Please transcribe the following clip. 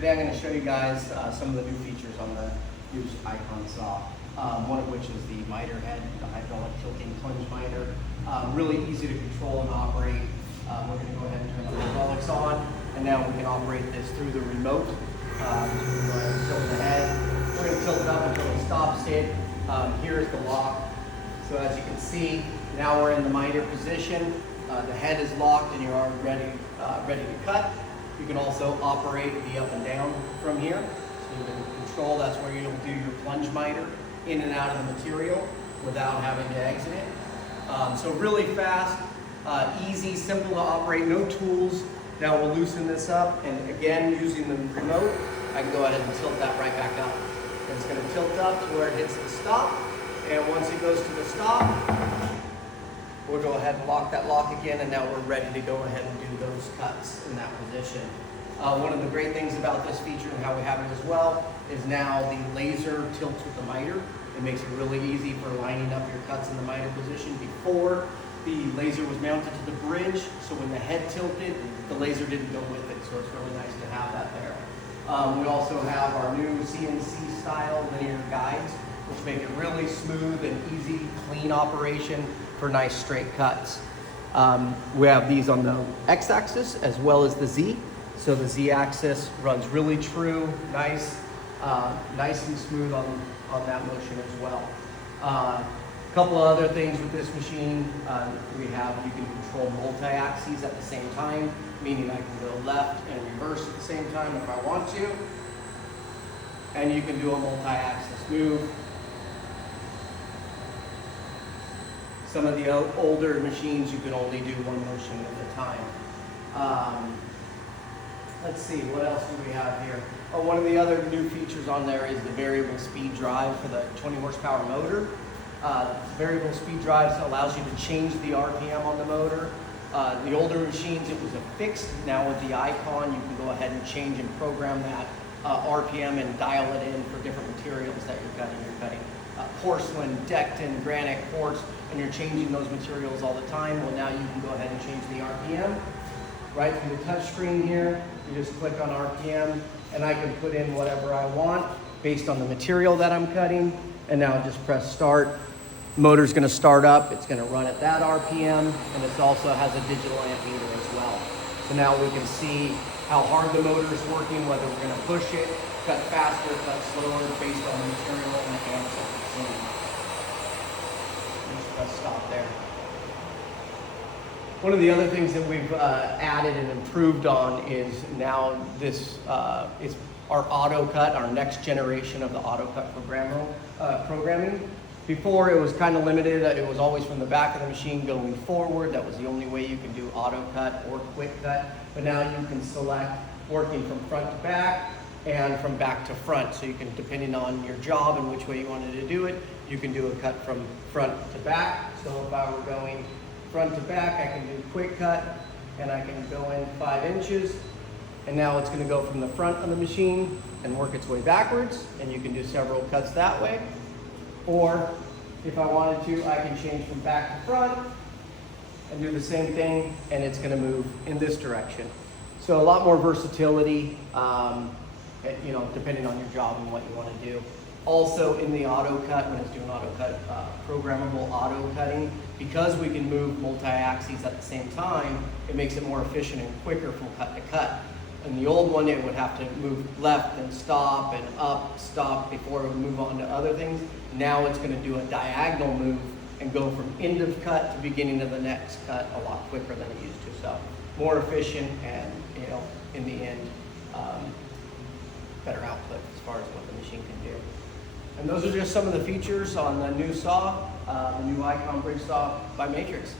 Today I'm going to show you guys some of the new features on the new Icon saw, one of which is the miter head, the hydraulic tilting plunge miter. Really easy to control and operate. We're going to go ahead and turn the hydraulics on, and now we can operate this through the remote. So we're going to go ahead and tilt the head. We're going to tilt it up until it stops it. Here's the lock. So as you can see, now we're in the miter position. The head is locked and you're already ready to cut. You can also operate the up and down from here. So you can control, that's where you'll do your plunge miter in and out of the material without having to exit it. So really fast, easy, simple to operate, no tools. Now we'll loosen this up, and again, using the remote, I can go ahead and tilt that right back up. And it's going to tilt up to where it hits the stop, and once it goes to the stop, we'll go ahead and lock that lock again, and now we're ready to go ahead and do those cuts in that position. One of the great things about this feature and how we have it as well is now the laser tilts with the miter. It makes it really easy for lining up your cuts in the miter position. Before, the laser was mounted to the bridge, so when the head tilted, the laser didn't go with it, so it's really nice to have that there. We also have our new CNC style linear guides, which make it really smooth and easy, clean operation for nice straight cuts. We have these on the X-axis as well as the Z. So the Z-axis runs really true, nice and smooth on that motion as well. A couple of other things with this machine, you can control multi-axes at the same time, meaning I can go left and reverse at the same time if I want to. And you can do a multi-axis move. Some of the older machines, you can only do one motion at a time. Let's see, what else do we have here? Oh, one of the other new features on there is the variable speed drive for the 20 horsepower motor. Variable speed drives allows you to change the RPM on the motor. The older machines, it was a fixed. Now with the Icon, you can go ahead and change and program that RPM and dial it in for different materials that you're cutting. You're cutting porcelain, Dectin, granite, quartz, and you're changing those materials all the time. Well, now you can go ahead and change the RPM. Right through the touch screen here, you just click on RPM, and I can put in whatever I want based on the material that I'm cutting. And now just press start. Motor's going to start up. It's going to run at that RPM, and it also has a digital amp meter as well. So now we can see how hard the motor is working, whether we're going to push it, cut faster, cut slower, based on the material and the amps that we're seeing. Just press stop there. One of the other things that we've added and improved on is now this is our auto cut, our next generation of the auto cut programming. Before, it was kind of limited. It was always from the back of the machine going forward. That was the only way you can do auto cut or quick cut. But now you can select working from front to back and from back to front. So you can, depending on your job and which way you wanted to do it, you can do a cut from front to back. So if I were going front to back, I can do quick cut, and I can go in 5 inches. And now it's going to go from the front of the machine and work its way backwards, and you can do several cuts that way. Or if I wanted to, I can change from back to front and do the same thing, and it's going to move in this direction. So a lot more versatility, depending on your job and what you want to do. Also in the auto cut, when it's doing auto cut, programmable auto cutting, because we can move multi-axes at the same time, it makes it more efficient and quicker from cut to cut. In the old one, it would have to move left and stop and up, stop before it would move on to other things. Now it's going to do a diagonal move and go from end of cut to beginning of the next cut a lot quicker than it used to. So more efficient and, in the end, better output as far as what the machine can do. And those are just some of the features on the new saw, the new Icon bridge saw by Matrix.